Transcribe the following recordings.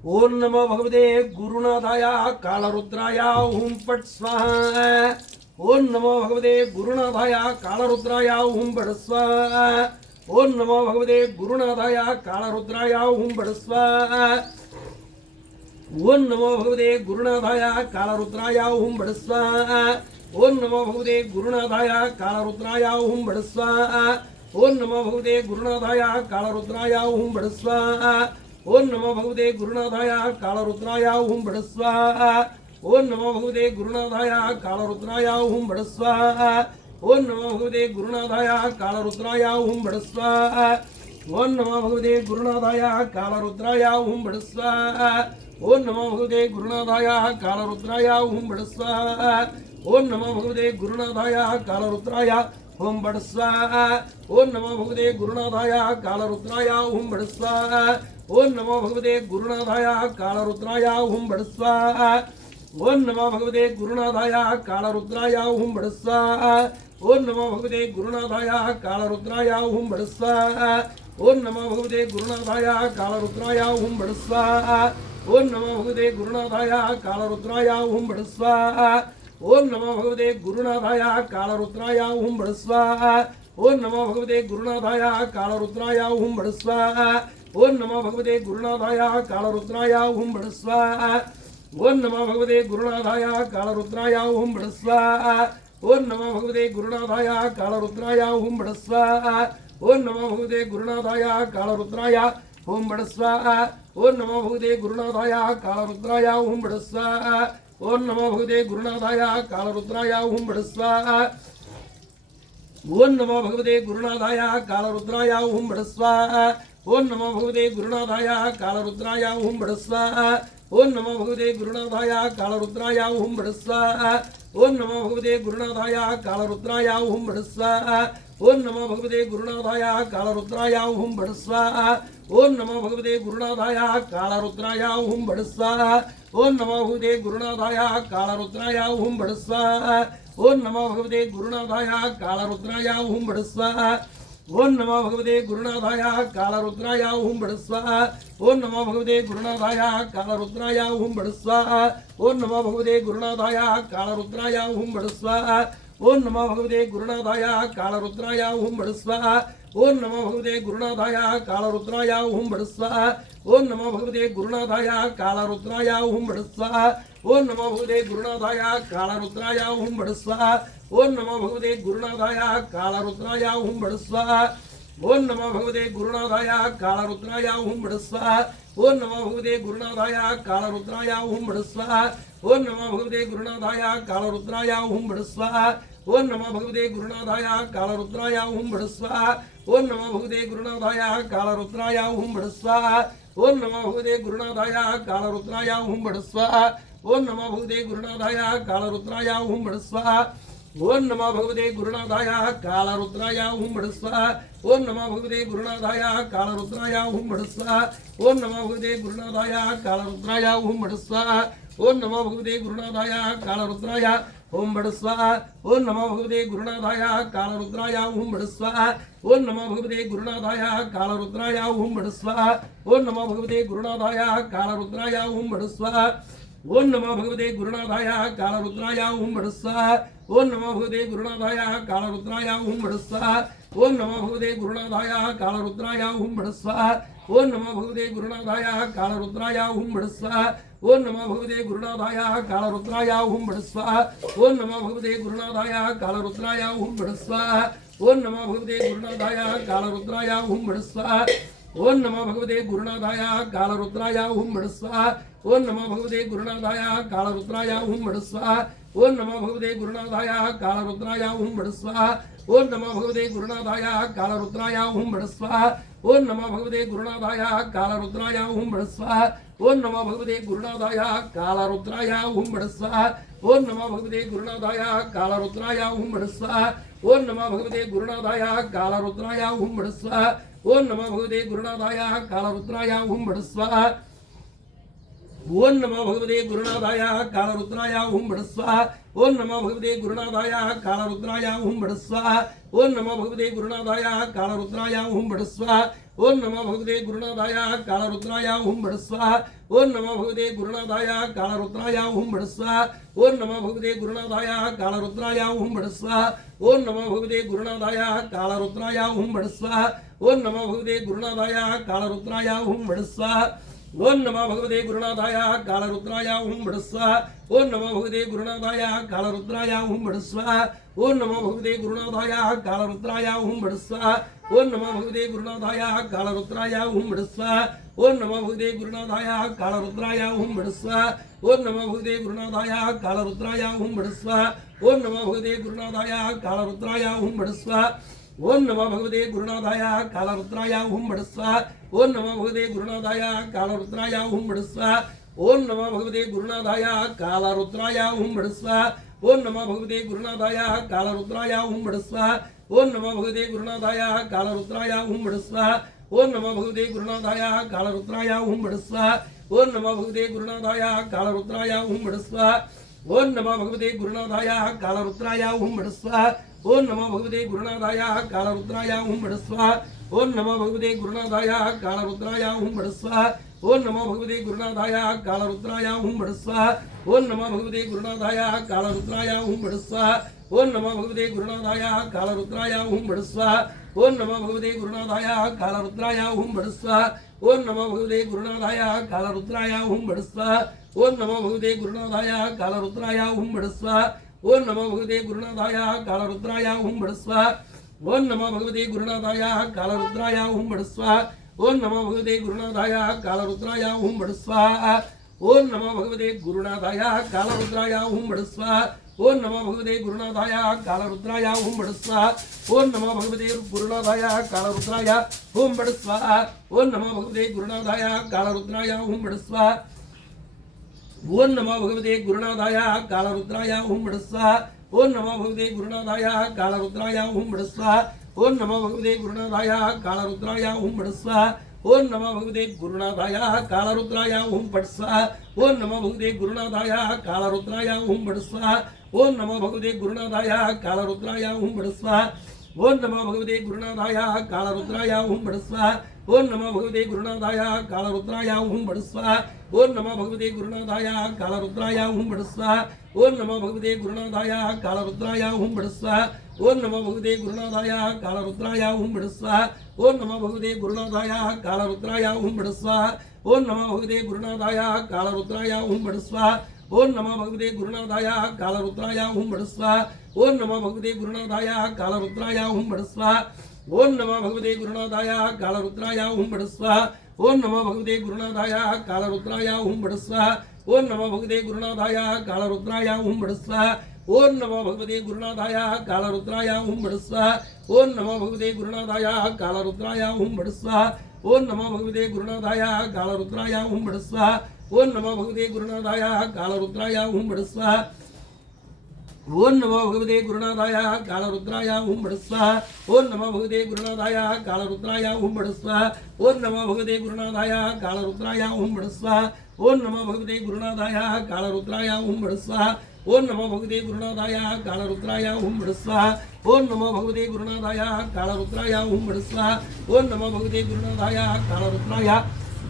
ओम नमो भगवते गुरुनाथाय कालरुद्राय ओम फट् स्वाहा। ओम नमो भगवते गुरुनाथाय कालरुद्राय ओम फट् स्वाहा। ओम नमो भगवते गुरुनाथाय कालरुद्राय ओम फट् स्वाहा। ओम नमो भगवते गुरुनाथाय कालरुद्राय ओम फट् स्वाहा। ओम नमो भगवते गुरुनाथाय कालरुद्राय ओम फट् स्वाहा। ओम नमो भगवते गुरुनाथाय कालरुद्राय ओम फट् स्वाहा। ओम नमो भगवते गुरुनाथाय कालरुद्राय ओम फट् स्वाहा। ओम नमो भगवते गुरुनाथाय कालरुद्राय ओम फट् स्वाहा। ओम नमो भगवते गुरुनाथाय कालरुद्राय ओम फट् स्वाहा। ओम नमो भगवते गुरुनाथाय कालरुद्राय ओम फट् स्वाहा। ओम नमो भगवते गुरुनाथाय कालरुद्राय ओम फट् स्वाहा। ओम नमो भगवते गुरुनाथाय कालरुद्राय ओम फट् स्वाहा। ओम नमो भगवते गुरुनाथाय कालरुद्राय ओम फट् स्वाहा। ओम नमो भगवते गुरुनाथाय कालरुद्राय ओम फट् स्वाहा। ओम नमो भगवते गुरुनाथाय कालरुद्राय ओम फट् स्वाहा। ओम नमो भगवते गुरुनाथाय कालरुद्राय ओम फट् स्वाहा। ओम नमो भगवते गुरुनाथाय कालरुद्राय ओम फट् स्वाहा। ओम नमो भगवते गुरुनाथाय कालरुद्राय ओम फट् स्वाहा। ओम नमो भगवते गुरुनाथाय कालरुद्राय ओम फट् स्वाहा। ओम नमो भगवते गुरुनाथाय कालरुद्राय ओम फट् स्वाहा। ओम नमो भगवते गुरुनाथाय कालरुद्राय ओम फट् स्वाहा। ओम नमो भगवते गुरुनाथाय कालरुद्राय ओम फट् स्वाहा। ओम नमो भगवते गुरुनाथाय कालरुद्राय ओम फट् स्वाहा। ओम नमो भगवते गुरुनाथाय कालरुद्राय ओम फट् स्वाहा। ओम नमो भगवते गुरुनाथाय कालरुद्राय ओम फट् स्वाहा। ओम नमो भगवते गुरुनाथाय कालरुद्राय ओम फट् स्वाहा। ओम नमो भगवते गुरुनाथाय कालरुद्राय ओम फट् स्वाहा। ओम नमो भगवते गुरुनाथाय कालरुद्राय ओम फट् स्वाहा। ओम नमो भगवते गुरुनाथाय कालरुद्राय ओम फट् स्वाहा। ओम नमो भगवते गुरुनाथाय कालरुद्राय ओम फट् स्वाहा। ओम नमो भगवते गुरुनाथाय कालरुद्राय ओम फट् स्वाहा। ओम नमो भगवते गुरुनाथाय कालरुद्राय ओम फट् स्वाहा। ओम नमो भगवते गुरुनाथाय कालरुद्राय ओम फट् स्वाहा। ओम नमो भगवते गुरुनाथाय कालरुद्राय ओम फट् स्वाहा। ओम नमो भगवते गुरुनाथाय कालरुद्राय ओम फट् स्वाहा। ओम नमो भगवते गुरुनाथाय कालरुद्राय ओम फट् स्वाहा। ओम नमो भगवते गुरुनाथाय कालरुद्राय ओम फट् स्वाहा। ओम नमो भगवते गुरुनाथाय कालरुद्राय ओम फट् स्वाहा। ओम नमो भगवते गुरुनाथाय कालरुद्राय ओम फट् स्वाहा। ओम नमो भगवते गुरुनाथाय कालरुद्राय ओम फट् स्वाहा। ओम नमो भगवते गुरुनाथाय कालरुद्राय ओम फट् स्वाहा। ओम नमो भगवते गुरुनाथाय कालरुद्राय ओम फट् स्वाहा। ओम नमो भगवते गुरुनाथाय कालरुद्राय ओम फट् स्वाहा। ओम नमो भगवते गुरुनाथाय कालरुद्राय ओम फट् स्वाहा। ओम नमो भगवते गुरुनाथाय कालरुद्राय ओम फट् स्वाहा। ओम नमो भगवते गुरुनाथाय कालरुद्राय ओम फट् स्वाहा। ओम नमो भगवते गुरुनाथाय कालरुद्राय ओम फट् स्वाहा। ओम नमो भगवते गुरुनाथाय कालरुद्राय ओम फट् स्वाहा। ओम नमो भगवते गुरुनाथाय कालरुद्राय ओम फट् स्वाहा। ओम नमो भगवते गुरुनाथाय कालरुद्राय ओम फट् स्वाहा। ओम नमो भगवते गुरुनाथाय कालरुद्राय ओम फट् स्वाहा। ओम नमो भगवते गुरुनाथाय कालरुद्राय ओम फट् स्वाहा। ओम नमो भगवते गुरुनाथाय कालरुद्राय ओम फट् स्वाहा। ओम नमो भगवते गुरुनाथाय कालरुद्राय ओम फट् स्वाहा। ओम नमो भगवते गुरुनाथाय कालरुद्राय ओम फट् स्वाहा। ओम नमो भगवते गुरुनाथाय कालरुद्राय ओम फट् स्वाहा। ओम नमो भगवते गुरुनाथाय कालरुद्राय ओम फट् स्वाहा। ओम नमो भगवते गुरुनाथाय कालरुद्राय ओम फट् स्वाहा। ओम नमो भगवते गुरुनाथाय कालरुद्राय ओम फट् स्वाहा। ओम नमो भगवते गुरुनाथाय कालरुद्राय ओम फट् स्वाहा। ओम नमो भगवते गुरुनाथाय कालरुद्राय ओम फट् स्वाहा। ओम नमो भगवते गुरुनाथाय कालरुद्राय ओम फट् स्वाहा। ओम नमो भगवते गुरुनाथाय कालरुद्राय ओम फट् स्वाहा। ओम नमो भगवते गुरुनाथाय कालरुद्राय ओम फट् स्वाहा। ओम नमो भगवते गुरुनाथाय कालरुद्राय ओम फट् स्वाहा। ओम नमो भगवते गुरुनाथाय कालरुद्राय ओम फट् स्वाहा। ओम नमो भगवते गुरुनाथाय कालरुद्राय ओम फट् स्वाहा। ओम नमो भगवते गुरुनाथाय कालरुद्राय ओम फट् स्वाहा। ओम नमो भगवते गुरुनाथाय कालरुद्राय ओम फट् स्वाहा। ओम नमो भगवते गुरुनाथाय कालरुद्राय ओम फट् स्वाहा। ओम नमो भगवते गुरुनाथाय कालरुद्राय ओम फट् स्वाहा। ओम नमो भगवते गुरुनाथाय कालरुद्राय ओम फट् स्वाहा। ओम नमो भगवते गुरुनाथाय कालरुद्राय ओम फट् स्वाहा। ओम नमो भगवते गुरुनाथाय कालरुद्राय ओम फट् स्वाहा। ओम नमो भगवते गुरुनाथाय कालरुद्राय ओम फट् स्वाहा। ओम नमो भगवते गुरुनाथाय कालरुद्राय ओम बड़ स्वाहा ओम नमो भगवते गुरुनाथाय कालरुद्राय ओम बड़ स्वाहा ओम नमो भगवते गुरुनाथाय कालरुद्राय ओम बड़ स्वाहा ओम नमो भगवते गुरुनाथाय कालरुद्राय ओम बड़ स्वाहा ओम नमो भगवते गुरुनाथाय कालरुद्राय ओम बड़ स्वाहा ओम नमो भगवते गुरुनाथाय कालरुद्राय ओम बड़ स्वाहा ओम नमो भगवते गुरुनाथाय कालरुद्राय ओम बड़ स्वाहा ओम नमो भगवते गुरुनाथाय कालरुद्राय ओम बड़ स्वाहा ओम नमो भगवते गुरुनाथाय कालरुद्राय ओम बड़ स्वाहा ओम नमो भगवते गुरुनाथाय कालरुद्राय ओम बड़ स्वाहा ओम नमो भगवते गुरुनाथाय कालरुद्राय ओम बड़ स्वाहा ओम नमो भगवते गुरुनाथाय कालरुद्राय ओम बड़ स्वाहा ओम नमो भगवते गुरुनाथाय कालरुद्राय ओम बड़ स्वाहा ओम नमो भगवते गुरुनाथाय कालरुद्राय ओम बड़ स्वाहा ओम नमो भगवते गुरुनाथाय कालरुद्राय ओम बड़ स्वाहा ओम नमो भगवते गुरुनाथाय कालरुद्राय ओम बड़ स्वाहा ओम नमो भगवते गुरुनाथाय कालरुद्राय ओम बड़ स्वाहा ओम नमो भगवते गुरुनाथाय कालरुद्राय ओम बड़ स्वाहा ओम नमो भगवते गुरुनाथाय कालरुद्राय ओम बड़ स्वाहा ओम नमो भगवते गुरुनाथाय कालरुद्राय ओम बड़ स्वाहा ओम नमो भगवते गुरुनाथाय कालरुद्राय ओम बड़ स्वाहा ओम नमो भगवते गुरुनाथाय कालरुद्राय ओम बड़ स्वाहा ओम नमो भगवते गुरुनाथाय कालरुद्राय ओम बड़ स्वाहा ओम नमो भगवते गुरुनाथाय कालरुद्राय ओम बड़ स्वाहा ओम नमो भगवते गुरुनाथाय कालरुद्राय ओम बड़ स्वाहा ओम नमो भगवते गुरुनाथाय कालरुद्राय ओम बड़ स्वाहा ओम नमो भगवते गुरुनाथाय कालरुद्राय ओम बड़ स्वाहा ओम नमो भगवते गुरुनाथाय कालरुद्राय ओम बड़ स्वाहा ओम नमो भगवते गुरुनाथाय कालरुद्राय ओम बड़ स्वाहा ओम नमो भगवते गुरुनाथाय कालरुद्राय ओम बड़ स्वाहा ओम नमो भगवते गुरुनाथाय कालरुद्राय ओम बड़ स्वाहा ओम नमो भगवते गुरुनाथाय कालरुद्राय ओम बड़ स्वाहा ओम नमो भगवते गुरुनाथाय कालरुद्राय ओम बड़ स्वाहा ओम नमो भगवते गुरुनाथाय कालरुद्राय ओम बड़ स्वाहा ओम नमो भगवते गुरुनाथाय कालरुद्राय ओम बड़ स्वाहा ओम नमो भगवते गुरुनाथाय कालरुद्राय ओम बड़ स्वाहा ओम नमो भगवते गुरुनाथाय कालरुद्राय ओम बड़ स्वाहा ओम नमो भगवते गुरुनाथाय कालरुद्राय ओम बड़ स्वाहा ओम नमो भगवते गुरुनाथाय कालरुद्राय ओम बड़ स्वाहा ओम नमो भगवते गुरुनाथाय कालरुद्राय ओम बड़ स्वाहा ओम नमो भगवते गुरुनाथाय कालरुद्राय ओम बड़ स्वाहा ओम नमो भगवते गुरुनाथाय कालरुद्राय ओम बड़ स्वाहा ओम नमो भगवते गुरुनाथाय कालरुद्राय ओम बड़ स्वाहा ओम नमो भगवते गुरुनाथाय कालरुद्राय ओम बड़ स्वाहा ओम नमो भगवते गुरुनाथाय कालरुद्राय ओम बड़ स्वाहा ओम नमो भगवते गुरुनाथाय कालरुद्राय ओम बड़ स्वाहा ओम नमो भगवते गुरुनाथाय कालरुद्राय ओम बड़ स्वाहा ओम नमो भगवते गुरुनाथाय कालरुद्राय ओम बड़ स्वाहा ओम नमो भगवते गुरुनाथाय कालरुद्राय ओम बड़ स्वाहा ओम नमो भगवते गुरुनाथाय कालरुद्राय ओम बड़ स्वाहा ओम नमो भगवते गुरुनाथाय कालरुद्राय ओम बड़ स्वाहा ओम नमो भगवते गुरुनाथाय कालरुद्राय ओम बड़ स्वाहा ओम नमो भगवते गुरुनाथाय कालरुद्राय ओम बड़ स्वाहा ओम नमो भगवते गुरुनाथाय कालरुद्राय ओम बड़ स्वाहा ओम नमो भगवते गुरुनाथाय कालरुद्राय ओम बड़ स्वाहा ओम नमो भगवते गुरुनाथाय कालरुद्राय ओम बड़ स्वाहा ओम नमो भगवते गुरुनाथाय कालरुद्राय ओम बड़ स्वाहा ओम नमो भगवते गुरुनाथाय कालरुद्राय ओम बड़ स्वाहा ओम नमो भगवते गुरुनाथाय कालरुद्राय ओम बड़ स्वाहा ओम नमो भगवते गुरुनाथाय कालरुद्राय ओम बड़ स्वाहा ओम नमो भगवते गुरुनाथाय कालरुद्राय ओम बड़ स्वाहा ओम नमो भगवते गुरुनाथाय कालरुद्राय ओम बड़ स्वाहा ओम नमो भगवते गुरुनाथाय कालरुद्राय ओम बड़ स्वाहा ओम नमो भगवते गुरुनाथाय कालरुद्राय ओम बड़ स्वाहा ओम नमो भगवते गुरुनाथाय कालरुद्राय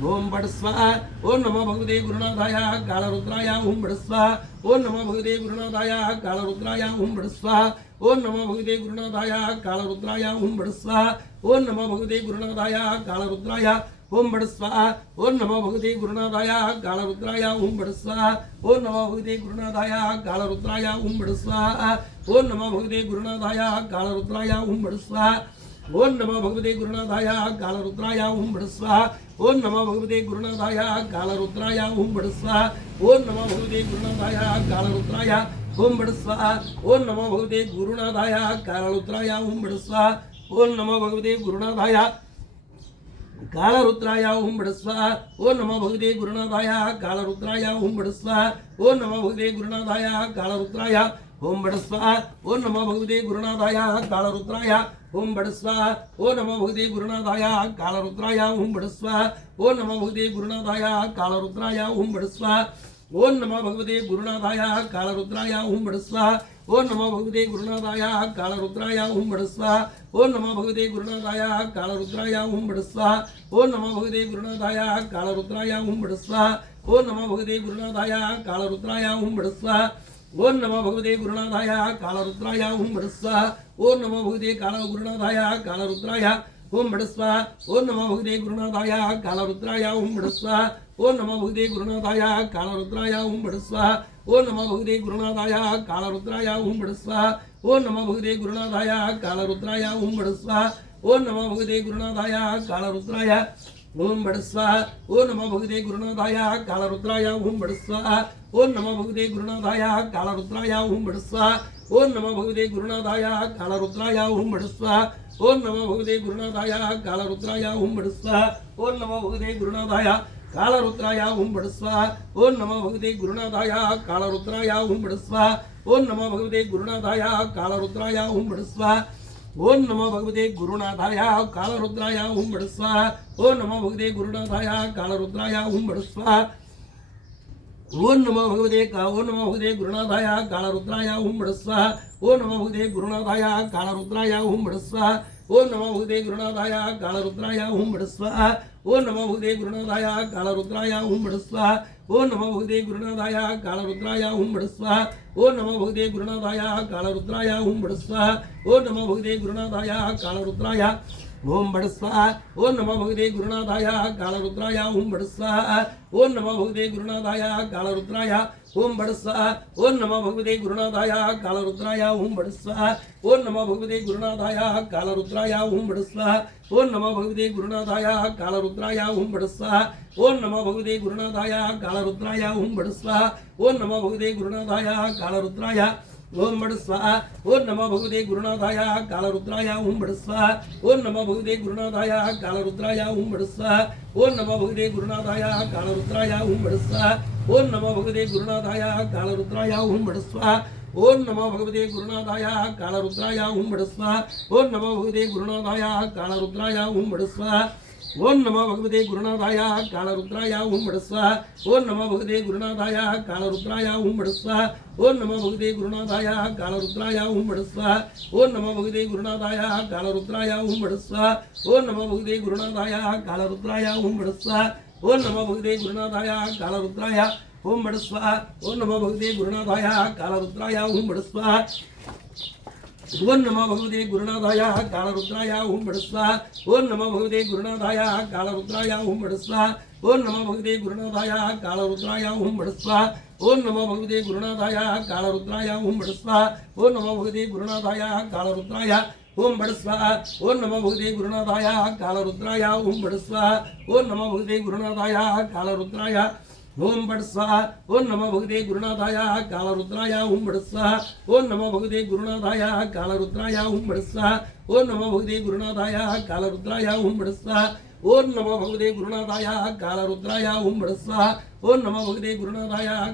ओम बड़ स्वाहा ओम नमो भगवते गुरुनाथाय कालरुद्राय ओम बड़ स्वाहा ओम नमो भगवते गुरुनाथाय कालरुद्राय ओम बड़ स्वाहा ओम नमो भगवते गुरुनाथाय कालरुद्राय ओम बड़ स्वाहा ओम नमो भगवते गुरुनाथाय कालरुद्राय ओम बड़ स्वाहा ओम नमो भगवते गुरुनाथाय कालरुद्राय ओम बड़ स्वाहा ओम नमो भगवते गुरुनाथाय कालरुद्राय ओम बड़ स्वाहा ओम नमो भगवते गुरुनाथाय कालरुद्राय ओम बड़ स्वाहा ओम नमो भगवते गुरुनाथाय कालरुद्राय ओम बड़ स्वाहा ओम नमो भगवते गुरुनाथाय कालरुद्राय ओम बड़ स्वाहा ओम नमो भगवते गुरुनाथाय कालरुद्राय ओम बड़ स्वाहा ओम नमो भगवते गुरुनाथाय कालरुद्राय ओम बड़ स्वाहा ओम नमो भगवते गुरुनाथाय कालरुद्राय ओम बड़ स्वाहा ओम नमो भगवते गुरुनाथाय कालरुद्राय ओम बड़ स्वाहा ओम नमो भगवते गुरुनाथाय कालरुद्राय ओम बड़ स्वाहा ओम नमो भगवते गुरुनाथाय कालरुद्राय ओम बड़ स्वाहा ओम नमो भगवते गुरुनाथाय कालरुद्राय ओम बड़ स्वाहा ओम नमो भगवते गुरुनाथाय कालरुद्राय ओम बड़ स्वाहा ओम नमो भगवते गुरुनाथाय कालरुद्राय ओम बड़ स्वाहा ओम नमो भगवते गुरुनाथाय कालरुद्राय ओम बड़ स्वाहा ओम नमो भगवते गुरुनाथाय कालरुद्राय ओम बड़ स्वाहा ओम नमो भगवते गुरुनाथाय कालरुद्राय ओम बड़ स्वाहा ओम नमो भगवते गुरुनाथाय कालरुद्राय ओम बड़ स्वाहा ओम नमो भगवते गुरुनाथाय कालरुद्राय ओम बड़ स्वाहा ओम नमो भगवते गुरुनाथाय कालरुद्राय ओम बड़ स्वाहा ओम नमो भगवते गुरुनाथाय कालरुद्राय ओम बड़ स्वाहा ओम नमो भगवते गुरुनाथाय कालरुद्राय ओम बड़ स्वाहा ओम नमो भगवते गुरुनाथाय कालरुद्राय ओम बड़ स्वाहा ओम नमो भगवते गुरुनाथाय कालरुद्राय ओम बड़ स्वाहा ओम नमो भगवते गुरुनाथाय कालरुद्राय ओम बड़ स्वाहा ओम नमो भगवते गुरुनाथाय कालरुद्राय ओम बड़ स्वाहा ओम नमो भगवते गुरुनाथाय कालरुद्राय ओम बड़ स्वाहा ओम नमो भगवते गुरुनाथाय कालरुद्राय ओम बड़ स्वाहा ओम नमो भगवते गुरुनाथाय कालरुद्राय ओम बड़ स्वाहा ओम नमो भगवते गुरुनाथाय कालरुद्राय ओम बड़ स्वाहा ओम नमो भगवते गुरुनाथाय कालरुद्राय ओम बड़ स्वाहा ओम नमो भगवते गुरुनाथाय कालरुद्राय ओम बड़ स्वाहा ओम नमो भगवते गुरुनाथाय कालरुद्राय ओम बड़ स्वाहा ओम नमो भगवते गुरुनाथाय कालरुद्राय ओम बड़ स्वाहा ओम नमो भगवते गुरुनाथाय कालरुद्राय ओम बड़ स्वाहा ओम नमो भगवते गुरुनाथाय कालरुद्राय ओम बड़ स्वाहा ओम नमो भगवते गुरुनाथाय कालरुद्राय ओम बड़ स्वाहा ओम नमो भगवते गुरुनाथाय कालरुद्राय ओम बड़ स्वाहा ओम नमो भगवते गुरुनाथाय कालरुद्राय ओम बड़ स्वाहा ओम नमो भगवते गुरुनाथाय कालरुद्राय ओम बड़ स्वाहा ओम नमो भगवते गुरुनाथाय कालरुद्राय ओम बड़ स्वाहा ओम नमो भगवते गुरुनाथाय कालरुद्राय ओम बड़ स्वाहा ओम नमो भगवते गुरुनाथाय कालरुद्राय ओम बड़ स्वाहा ओम नमो भगवते गुरुनाथाय कालरुद्राय ओम बड़ स्वाहा ओम नमो भगवते गुरुनाथाय कालरुद्राय ओम बड़ स्वाहा ओम नमो भगवते गुरुनाथाय कालरुद्राय ओम बड़ स्वाहा ओम नमो भगवते गुरुनाथाय कालरुद्राय ओम बड़ स्वाहा ओम नमो भगवते गुरुनाथाय कालरुद्राय ओम बड़ स्वाहा ओम नमो भगवते गुरुनाथाय कालरुद्राय ओम बड़ स्वाहा ओम नमो भगवते गुरुनाथाय कालरुद्राय ओम बड़ स्वाहा ओम नमो भगवते गुरुनाथाय कालरुद्राय ओम बड़ स्वाहा ओम नमो भगवते गुरुनाथाय कालरुद्राय ओम बड़ स्वाहा ओम नमो भगवते गुरुनाथाय कालरुद्राय ओम बड़ स्वाहा ओम नमो भगवते गुरुनाथाय कालरुद्राय ओम बड़ स्वाहा ओम नमो भगवते गुरुनाथाय कालरुद्राय ओम बड़ स्वाहा ओम नमो भगवते गुरुनाथाय कालरुद्राय ओम बड़ स्वाहा ओम नमो भगवते गुरुनाथाय कालरुद्राय ओम बड़ स्वाहा ओम नमो भगवते गुरुनाथाय कालरुद्राय ओम बड़ स्वाहा ओम नमो भगवते गुरुनाथाय कालरुद्राय ओम बड़ स्वाहा ओम नमो भगवते गुरुनाथाय कालरुद्राय ओम बड़ स्वाहा ओम नमो भगवते गुरुनाथाय कालरुद्राय ओम बड़ स्वाहा ओम नमो भगवते गुरुनाथाय कालरुद्राय ओम बड़ स्वाहा ओम नमो भगवते गुरुनाथाय कालरुद्राय ओम बड़ स्वाहा ओम नमो भगवते गुरुनाथाय कालरुद्राय ओम बड़ स्वाहा ओम नमो भगवते गुरुनाथाय कालरुद्राय ओम बड़ स्वाहा ओम नमो भगवते गुरुनाथाय कालरुद्राय ओम बड़ स्वाहा ओम नमो भगवते गुरुनाथाय कालरुद्राय ओम बड़ स्वाहा ओम नमो भगवते गुरुनाथाय कालरुद्राय ओम बड़ स्वाहा ओम नमो भगवते गुरुनाथाय कालरुद्राय ओम बड़ स्वाहा ओम नमो भगवते गुरुनाथाय कालरुद्राय ओम बड़ स्वाहा ओम नमो भगवते गुरुनाथाय कालरुद्राय ओम बड़ स्वाहा ओम नमो भगवते गुरुनाथाय कालरुद्राय ओम बड़ स्वाहा ओम नमो भगवते गुरुनाथाय कालरुद्राय ओम बड़ स्वाहा ओम नमो भगवते गुरुनाथाय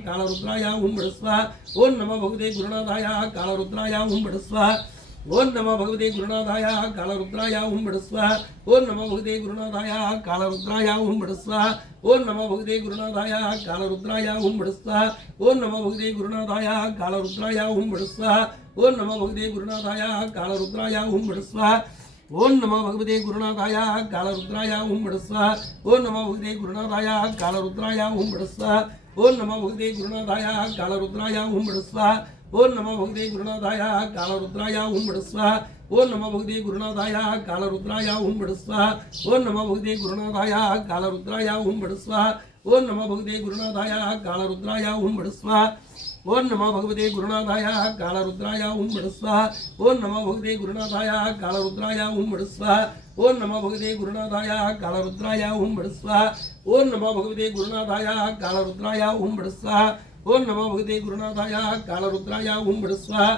कालरुद्राय ओम बड़ स्वाहा ओम नमो भगवते गुरुनाथाय कालरुद्राय ओम बड़ स्वाहा ओम नमो भगवते गुरुनाथाय कालरुद्राय ओम बड़ स्वाहा ओम नमो भगवते गुरुनाथाय कालरुद्राय ओम बड़ स्वाहा ओम नमो भगवते गुरुनाथाय कालरुद्राय ओम बड़ स्वाहा ओम नमो भगवते गुरुनाथाय कालरुद्राय ओम बड़ स्वाहा ओम नमो भगवते गुरुनाथाय कालरुद्राय ओम बड़ स्वाहा ओम नमो भगवते गुरुनाथाय कालरुद्राय ओम बड़ स्वाहा ओम नमो भगवते गुरुनाथाय कालरुद्राय ओम बड़ स्वाहा ओम नमो भगवते गुरुनाथाय कालरुद्राय ओम बड़ स्वाहा ओम नमो भगवते गुरुनाथाय कालरुद्राय ओम बड़ स्वाहा ओम नमो भगवते गुरुनाथाय कालरुद्राय ओम बड़ स्वाहा ओम नमो भगवते गुरुनाथाय कालरुद्राय ओम बड़ स्वाहा ओम नमो भगवते गुरुनाथाय कालरुद्राय ओम बड़ स्वाहा ओम नमो भगवते गुरुनाथाय कालरुद्राय ओम बड़ स्वाहा ओम नमो भगवते गुरुनाथाय कालरुद्राय ओम बड़ स्वाहा ओम नमो भगवते गुरुनाथाय कालरुद्राय ओम बड़ स्वाहा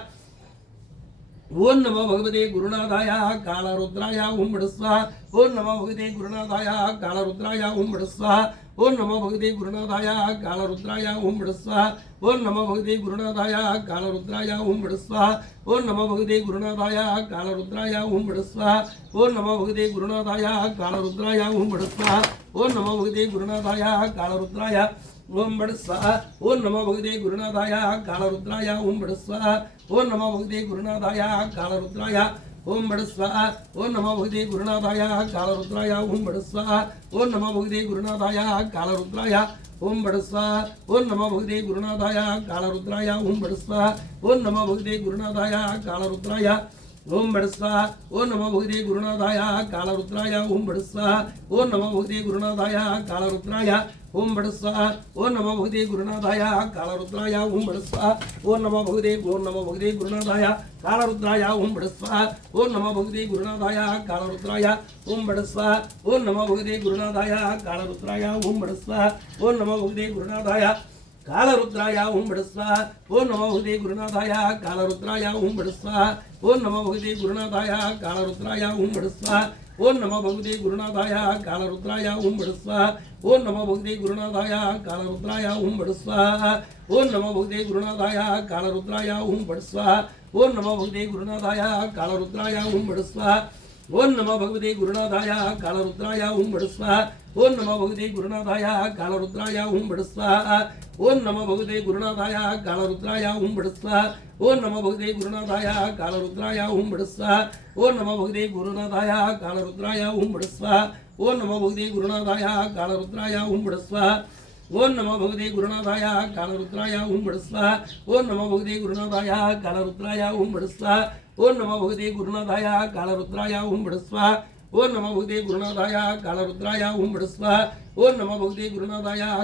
ओम नमो भगवते गुरुनाथाय कालरुद्राय ओम बड़ स्वाहा ओम नमो भगवते गुरुनाथाय कालरुद्राय ओम बड़ स्वाहा ओम नमो भगवते गुरुनाथाय कालरुद्राय ओम बड़ स्वाहा ओम नमो भगवते गुरुनाथाय कालरुद्राय ओम बड़ स्वाहा ओम नमो भगवते गुरुनाथाय कालरुद्राय ओम बड़ स्वाहा ओम नमो भगवते गुरुनाथाय कालरुद्राय ओम बड़ स्वाहा ओम नमो भगवते गुरुनाथाय कालरुद्राय ओम बड़ स्वाहा ओम नमो भगवते गुरुनाथाय कालरुद्राय ओम बड़ स्वाहा ओम नमो भगवते गुरुनाथाय कालरुद्राय ओम बड़ स्वाहा ओम नमो भगवते गुरुनाथाय कालरुद्राय ओम बड़ स्वाहा ओम नमो भगवते गुरुनाथाय कालरुद्राय ओम बड़ स्वाहा ओम नमो भगवते गुरुनाथाय कालरुद्राय ओम बड़ स्वाहा ओम नमो भगवते गुरुनाथाय कालरुद्राय ओम बड़ स्वाहा ओम नमो भगवते गुरुनाथाय कालरुद्राय ओम बड़ स्वाहा ओम नमो भगवते गुरुनाथाय कालरुद्राय ओम बड़ स्वाहा ओम नमो भगवते गुरुनाथाय कालरुद्राय ओम बड़ स्वाहा ओम नमो भगवते गुरुनाथाय कालरुद्राय ओम बड़ स्वाहा ओम नमो भगवते गुरुनाथाय कालरुद्राय ओम बड़ स्वाहा ओम नमो भगवते गुरुनाथाय कालरुद्राय ओम बड़ स्वाहा ओम नमो भगवते गुरुनाथाय कालरुद्राय ओम बड़ स्वाहा ओम नमो भगवते गुरुनाथाय कालरुद्राय ओम बड़ स्वाहा ओम नमो भगवते गुरुनाथाय कालरुद्राय ओम बड़ स्वाहा ओम नमो भगवते गुरुनाथाय कालरुद्राय ओम बड़ स्वाहा ओम नमो भगवते गुरुनाथाय कालरुद्राय ओम बड़ स्वाहा ओम नमो भगवते गुरुनाथाय कालरुद्राय ओम बड़ स्वाहा ओम नमो भगवते गुरुनाथाय कालरुद्राय ओम बड़ स्वाहा ओम नमो भगवते गुरुनाथाय कालरुद्राय ओम बड़ स्वाहा ओम नमो भगवते गुरुनाथाय कालरुद्राय ओम बड़ स्वाहा ओम नमो भगवते गुरुनाथाय कालरुद्राय ओम बड़ स्वाहा ओम नमो भगवते गुरुनाथाय कालरुद्राय ओम बड़ स्वाहा ओम नमो भगवते गुरुनाथाय कालरुद्राय ओम बड़ स्वाहा ओम नमो भगवते गुरुनाथाय कालरुद्राय ओम बड़ स्वाहा ओम नमो भगवते गुरुनाथाय कालरुद्राय ओम बड़ स्वाहा ओम नमो भगवते गुरुनाथाय कालरुद्राय ओम बड़ स्वाहा ओम नमो भगवते गुरुनाथाय कालरुद्राय ओम बड़ स्वाहा ओम नमो भगवते गुरुनाथाय कालरुद्राय ओम बड़ स्वाहा ओम नमो भगवते गुरुनाथाय कालरुद्राय ओम बड़ स्वाहा ओम नमो भगवते गुरुनाथाय कालरुद्राय ओम बड़ स्वाहा ओम नमो भगवते गुरुनाथाय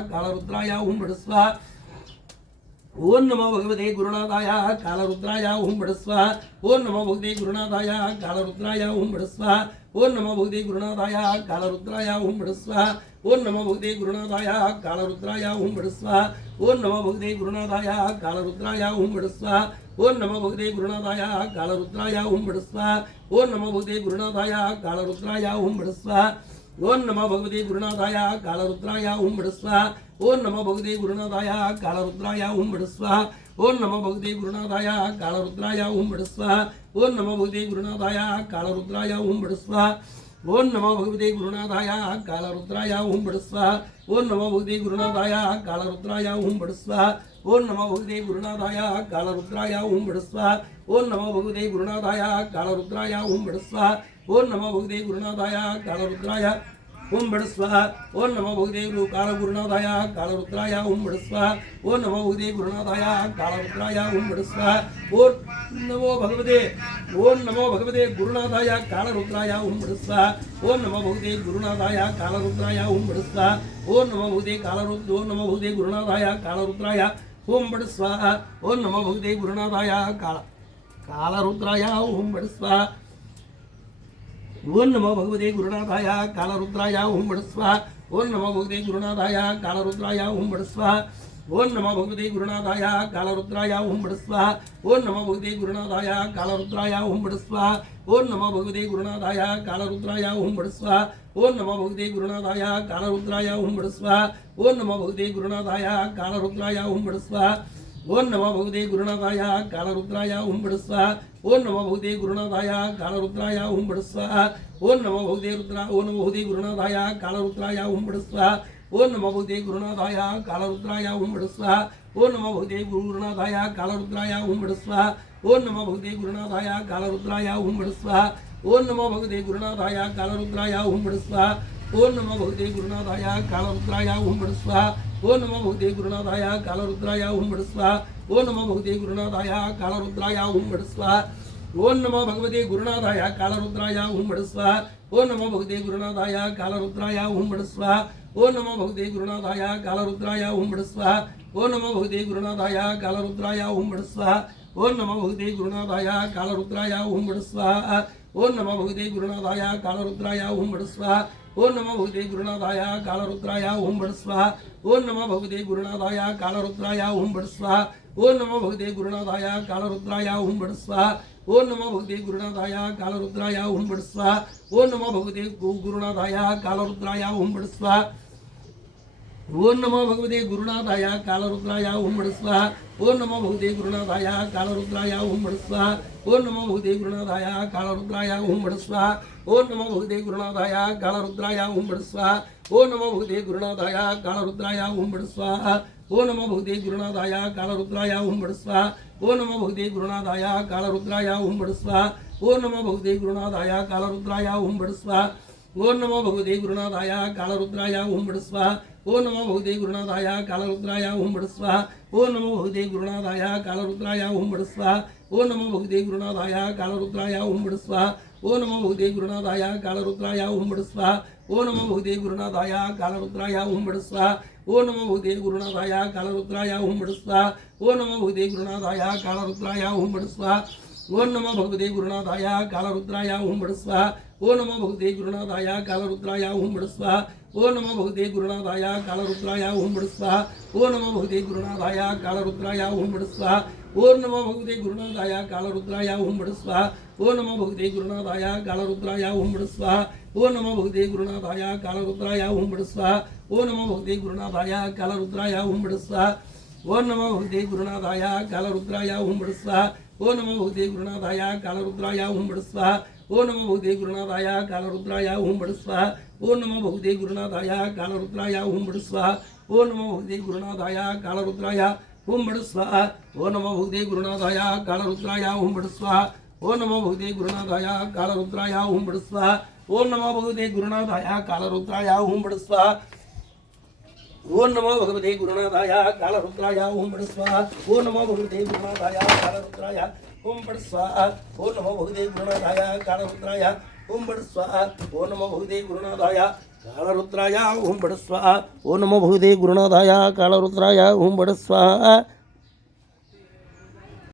कालरुद्राय ओम बड़ स्वाहा ओम नमो भगवते गुरुनाथाय कालरुद्राय ओम बड़ स्वाहा ओम नमो भगवते गुरुनाथाय कालरुद्राय ओम बड़ स्वाहा ओम नमो भगवते गुरुनाथाय कालरुद्राय ओम बड़ स्वाहा ओम नमो भगवते गुरुनाथाय कालरुद्राय ओम बड़ स्वाहा ओम नमो भगवते गुरुनाथाय कालरुद्राय ओम बड़ स्वाहा ओम नमो भगवते गुरुनाथाय कालरुद्राय ओम बड़ स्वाहा ओम नमो भगवते गुरुनाथाय कालरुद्राय ओम बड़ स्वाहा ओम नमो भगवते गुरुनाथाय कालरुद्राय ओम बड़ स्वाहा ओम नमो भगवते गुरुनाथाय कालरुद्राय ओम बड़ स्वाहा ओम नमो भगवते गुरुनाथाय कालरुद्राय ओम बड़ स्वाहा ओम नमो भगवते गुरुनाथाय कालरुद्राय ओम बड़ स्वाहा ओम नमो भगवते गुरुनाथाय कालरुद्राय ओम बड़ स्वाहा ओम नमो भगवते गुरुनाथाय कालरुद्राय ओम बड़ स्वाहा ओम नमो भगवते गुरुनाथाय कालरुद्राय ओम बड़ स्वाहा ओम नमो भगवते कालगुरुनाथाय कालरुद्राय ओम बड़ स्वाहा ओम नमो भगवते गुरुनाथाय कालरुद्राय ओम बड़ स्वाहा ओम नमो भगवते गुरुनाथाय कालरुद्राय ओम बड़ स्वाहा ओम नमो भगवते गुरुनाथाय कालरुद्राय ओम बड़ स्वाहा ओम नमो भगवते ओम नमो भगवते गुरुनाथाय कालरुद्राय ओम बड़ स्वाहा ओम नमो भगवते गुरुनाथाय कालरुद्राय ओम बड़ स्वाहा ओम नमो भगवते गुरुनाथाय कालरुद्राय ओम बड़ स्वाहा ओम नमो भगवते गुरुनाथाय कालरुद्राय ओम बड़ स्वाहा ओम नमो भगवते गुरुनाथाय कालरुद्राय ओम बड़ स्वाहा ओम नमो भगवते गुरुनाथाय कालरुद्राय ओम बड़ स्वाहा ओम नमो भगवते गुरुनाथाय कालरुद्राय ओम बड़ स्वाहा ओम नमो भगवते गुरुनाथाय कालरुद्राय ओम बड़ स्वाहा ओम नमो भगवते गुरुनाथाय कालरुद्राय ओम बड़ स्वाहा ओम नमो भगवते गुरुनाथाय कालरुद्राय ओम बड़ स्वाहा ओम नमो भगवते गुरुनाथाय कालरुद्राय ओम बड़ स्वाहा ओम नमो भगवते गुरुनाथाय कालरुद्राय ओम बड़ स्वाहा ओम नमो भगवते गुरुनाथाय कालरुद्राय ओम बड़ स्वाहा ओम नमो भगवते गुरुनाथाय कालरुद्राय ओम बड़ स्वाहा ओम नमो भगवते गुरुनाथाय कालरुद्राय ओम बड़ स्वाहा ओम नमो भगवते गुरुनाथाय कालरुद्राय ओम बड़ स्वाहा ओम नमो भगवते गुरुनाथाय कालरुद्राय ओम बड़ स्वाहा ओम नमो भगवते गुरुनाथाय कालरुद्राय ओम बड़ स्वाहा ओम नमो भगवते गुरुनाथाय कालरुद्राय ओम बड़ स्वाहा ओम नमो भगवते गुरुनाथाय कालरुद्राय ओम बड़ स्वाहा ओम नमो भगवते गुरुनाथाय कालरुद्राय ओम बड़ स्वाहा ओम नमो भगवते गुरुनाथाय कालरुद्राय ओम बड़ स्वाहा ओम नमो भगवते गुरुनाथाय कालरुद्राय ओम बड़ स्वाहा ओम नमो भगवते गुरुनाथाय कालरुद्राय ओम बड़ स्वाहा ओम नमो भगवते गुरुनाथाय कालरुद्राय ओम बड़ स्वाहा ओम नमो भगवते गुरुनाथाय कालरुद्राय ओम बड़ स्वाहा ओम नमो भगवते गुरुनाथाय कालरुद्राय ओम बड़ स्वाहा ओम नमो भगवते गुरुनाथाय कालरुद्राय ओम बड़ स्वाहा ओम नमो भगवते गुरुनाथाय कालरुद्राय ओम बड़ स्वाहा ओम नमो भगवते गुरुनाथाय कालरुद्राय ओम बड़ स्वाहा ओम नमो भगवते गुरुनाथाय कालरुद्राय ओम बड़ स्वाहा ओम नमो भगवते गुरुनाथाय कालरुद्राय ओम बड़ स्वाहा ओम नमो भगवते गुरुनाथाय कालरुद्राय ओम बड़ स्वाहा ओम नमो भगवते गुरुनाथाय कालरुद्राय ओम बड़ स्वाहा ओम नमो भगवते गुरुनाथाय कालरुद्राय ओम बड़ स्वाहा ओम नमो भगवते गुरुनाथाय कालरुद्राय ओम बड़ स्वाहा ओम नमो भगवते गुरुनाथाय कालरुद्राय ओम बड़ स्वाहा ओम नमो भगवते गुरुनाथाय कालरुद्राय ओम बड़ स्वाहा ओम नमो भगवते गुरुनाथाय कालरुद्राय ओम बड़ स्वाहा ओम नमो भगवते गुरुनाथाय कालरुद्राय ओम बड़ स्वाहा ओम नमो भगवते गुरुनाथाय कालरुद्राय ओम बड़ स्वाहा ओम नमो भगवते गुरुनाथाय कालरुद्राय ओम बड़ स्वाहा ओम नमो भगवते गुरुनाथाय कालरुद्राय ओम बड़ स्वाहा ओम नमो भगवते गुरुनाथाय कालरुद्राय ओम बड़ स्वाहा ओम नमो भगवते गुरुनाथाय कालरुद्राय ओम बड़ स्वाहा ओम नमो भगवते गुरुनाथाय कालरुद्राय ओम बड़ स्वाहा ओम नमो भगवते गुरुनाथाय कालरुद्राय ओम बड़ स्वाहा ओम नमो भगवते गुरुनाथाय कालरुद्राय ओम बड़ स्वाहा ओम नमो भगवते गुरुनाथाय कालरुद्राय ओम बड़ स्वाहा ओम नमो भगवते गुरुनाथाय कालरुद्राय ओम बड़ स्वाहा ओम नमो भगवते गुरुनाथाय कालरुद्राय ओम बड़ स्वाहा ओम नमो भगवते गुरुनाथाय कालरुद्राय ओम बड़ स्वाहा ओम नमो भगवते गुरुनाथाय कालरुद्राय ओम बड़ स्वाहा ओम नमो भगवते गुरुनाथाय कालरुद्राय ओम बड़ स्वाहा ओम नमो भगवते गुरुनाथाय कालरुद्राय ओम बड़ स्वाहा ओम नमो भगवते गुरुनाथाय कालरुद्राय ओम बड़ स्वाहा ओम नमो भगवते गुरुनाथाय कालरुद्राय ओम बड़ स्वाहा ओम नमो भगवते गुरुनाथाय कालरुद्राय ओम बड़ स्वाहा ओम नमो भगवते गुरुनाथाय कालरुद्राय ओम बड़ स्वाहा ओम नमो भगवते गुरुनाथाय कालरुद्राय ओम बड़ स्वाहा ओम नमो भगवते गुरुनाथाय कालरुद्राय ओम बड़ स्वाहा ओम नमो भगवते गुरुनाथाय कालरुद्राय ओम बड़ स्वाहा ओम नमो भगवते गुरुनाथाय कालरुद्राय ओम बड़ स्वाहा ओम नमो भगवते गुरुनाथाय कालरुद्राय ओम बड़ स्वाहा ओम नमो भगवते गुरुनाथाय कालरुद्राय ओम बड़ स्वाहा ओम नमो भगवते गुरुनाथाय कालरुद्राय ओम बड़ स्वाहा ओम नमो भगवते गुरुनाथाय कालरुद्राय ओम बड़ स्वाहा